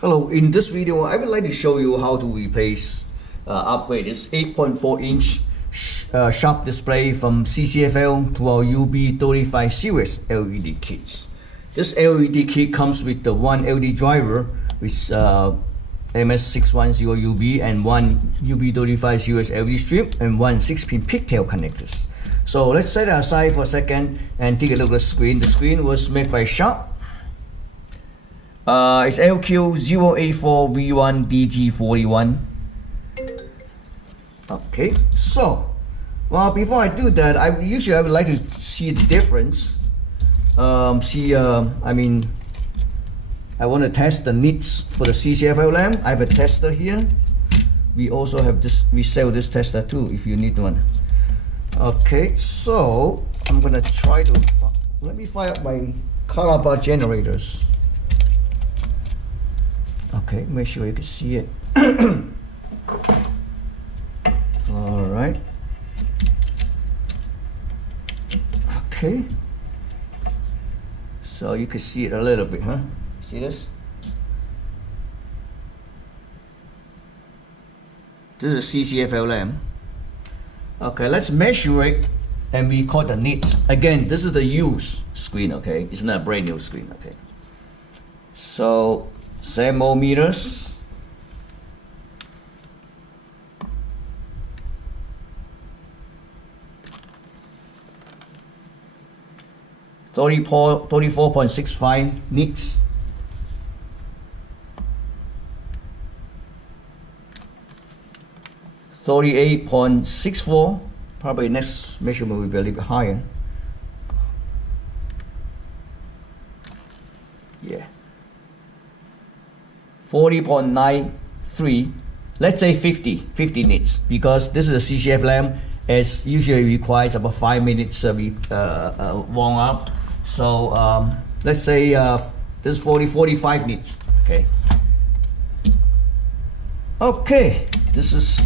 Hello, in this video I would like to show you how to replace, upgrade this 8.4-inch sharp display from CCFL to our UB35 series LED kits. This LED kit comes with the one LED driver with MS610UB and one UB35 series LED strip and one 6-pin pigtail connectors. So let's set it aside for a second and take a look at the screen. The screen was made by Sharp. It's LQ084V1DG41. Okay, so before I do that, I would like to see the difference. I want to test the nits for the CCFL lamp. I have a tester here. We also have this. We sell this tester too if you need one. Okay, so I'm gonna try to let me fire up my color bar generators. Okay, make sure you can see it. All right. Okay. So you can see it a little bit, huh? See this? This is a CCFL lamp. Okay, let's measure it and we record the nits. Again, this is the used screen, okay? It's not a brand new screen, okay? So, same old meters. $34.65 nits. $38.64. Probably next measurement will be a little bit higher. Yeah. 40.93. Let's say 50 nits, because this is a CCF lamp. It usually requires about 5 minutes warm up. So let's say this is 45 nits. Okay. Okay. This is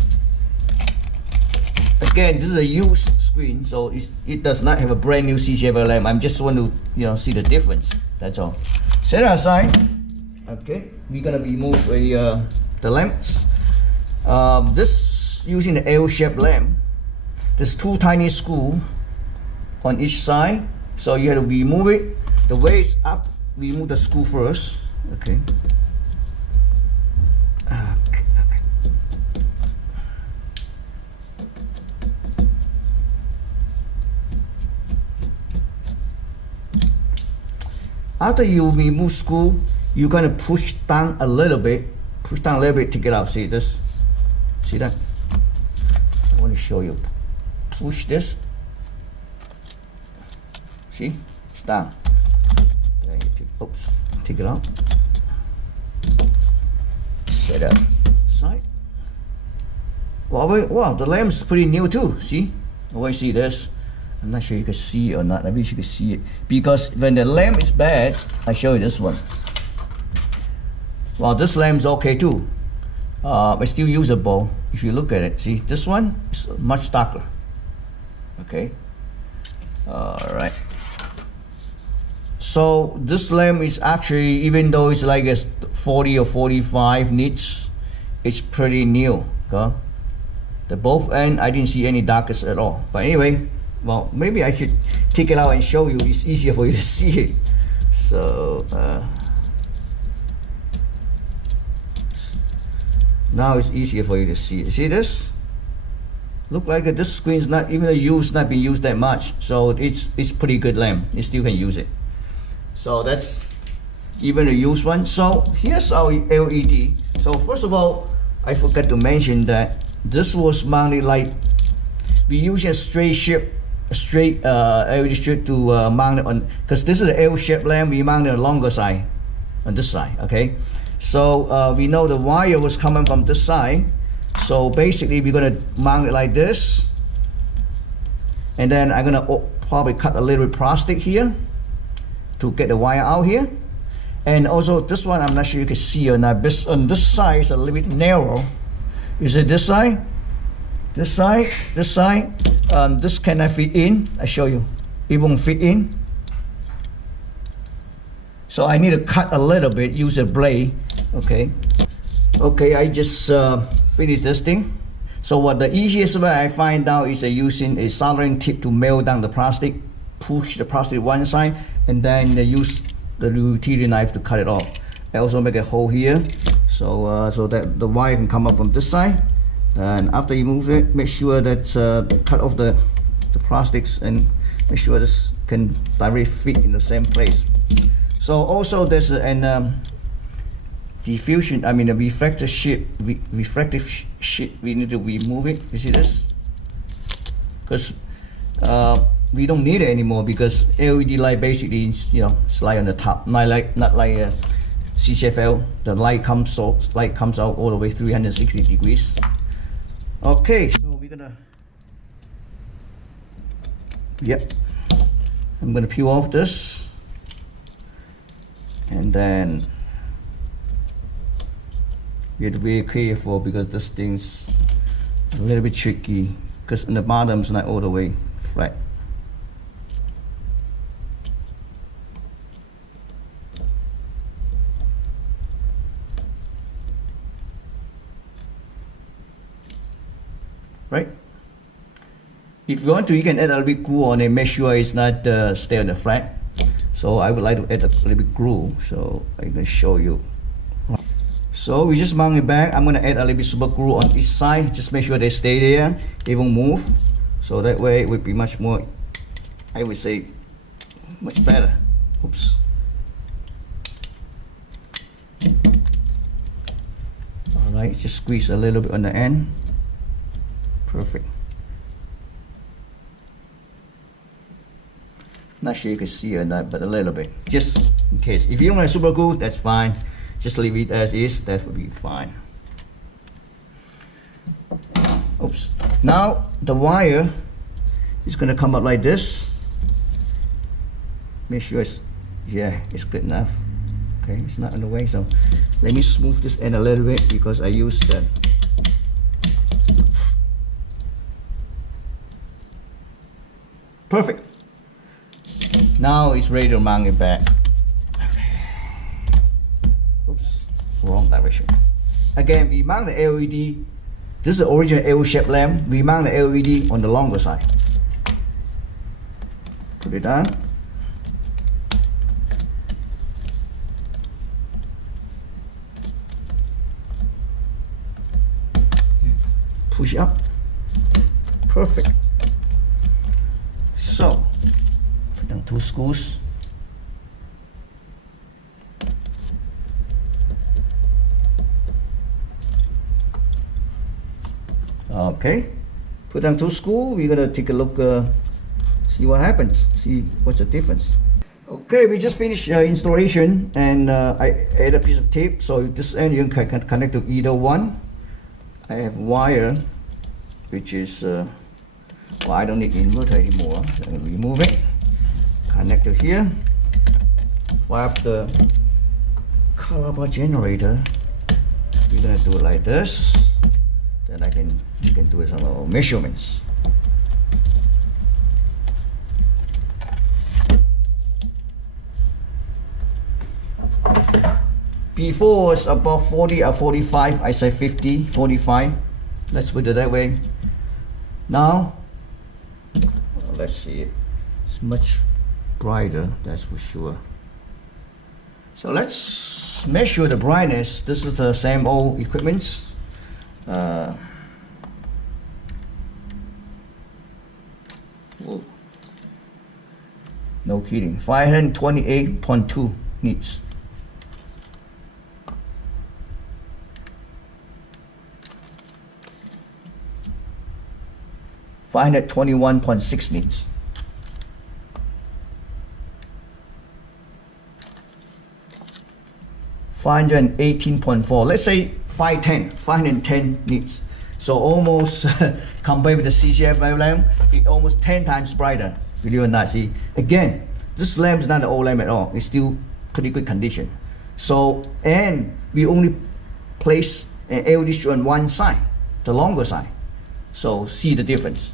again. This is a used screen, so it does not have a brand new CCF lamp. I just want to see the difference. That's all. Set it aside. Okay. We're gonna remove the lamps. This using the L-shaped lamp. There's two tiny screws on each side, so you have to remove it. The way is up. Remove the screw first. Okay. Okay. After you remove screw, you're gonna push down a little bit. Push down a little bit to get out. See this? See that? I want to show you. Push this. See? It's down. Then you oops. Take it out. Set up. Side. Wow, the lamp's pretty new too. See? I want to see this. I'm not sure you can see it or not. I wish you could see it. Because when the lamp is bad, I show you this one. Well, this lamp's okay too. It's still usable. If you look at it, see this one is much darker. Okay. All right. So this lamp is actually, even though it's like a 40 or 45 nits, it's pretty new. Okay. The both end, I didn't see any darkest at all. But anyway, well, maybe I should take it out and show you. It's easier for you to see it. So. Now it's easier for you to see it. See this? Look like this screen's not even not been used that much, so it's pretty good lamp. You still can use it. So that's even a used one. So here's our LED. So first of all, I forgot to mention that this was mounted like we use a straight LED strip to mount it on, because this is an L-shaped lamp. We mounted on the longer side, on this side. Okay. So we know the wire was coming from this side. So basically we're going to mount it like this. And then I'm going to probably cut a little bit plastic here to get the wire out here. And also this one, I'm not sure you can see or not. This on this side is a little bit narrow. Is it this side? This side? This side? This cannot fit in. I show you. It won't fit in. So I need to cut a little bit, use a blade Okay, I just finished this thing. So what the easiest way I find out is using a soldering tip to melt down the plastic, push the plastic one side, and then use the utility knife to cut it off. I also make a hole here, so so that the wire can come up from this side. And after you move it, make sure that cut off the plastics and make sure this can directly fit in the same place. So also there's an diffusion, I mean a reflective sheet. We need to remove it. You see this? Because we don't need it anymore, because LED light basically, you know, slide on the top, not like CCFL. The light comes out all the way 360 degrees. Okay, so we're gonna, I'm gonna peel off this, and then you have to be careful because this thing's a little bit tricky, because in the bottom's not all the way flat. Right? If you want to, you can add a little bit glue on it, make sure it's not stay on the flat. So I would like to add a little bit glue, so I can show you. So we just mount it back. I'm gonna add a little bit super glue on each side, just make sure they stay there, they won't move. So that way it would be much more, I would say, much better. Oops. Alright, just squeeze a little bit on the end. Perfect. Not sure you can see or not, but a little bit, just in case. If you don't want super glue, that's fine. Just leave it as is. That will be fine. Oops. Now the wire is going to come up like this. Make sure it's, yeah, it's good enough. Okay, it's not in the way. So let me smooth this end a little bit because I used that. Perfect. Now it's ready to mount it back. Oops, wrong direction. Again, we mount the LED. This is the original L-shaped lamp. We mount the LED on the longer side. Put it down. Push up. Perfect. So, put down 2 screws. Okay, put down 2 screws. We're gonna take a look, see what happens, see what's the difference. Okay, we just finished installation, and I add a piece of tape, so this end you can connect to either one. I have wire, which is well, I don't need inverter anymore. So I'm gonna remove it. Connect to here. Fire up the caliper generator. We're gonna do it like this. Then you can do some measurements. Before it's about 40 or 45. I say 50, 45. Let's put it that way. Now, let's see it. It's much brighter, that's for sure. So let's measure the brightness. This is the same old equipment. No kidding, 528.2 nits. $521.6 nits. $518.4. Let's say 510 nits. So almost compared with the CCF lamp, it's almost 10 times brighter. Believe it or not, see. Again, this lamp is not an old lamp at all. It's still pretty good condition. So, and we only place an LED strip on one side, the longer side. So see the difference.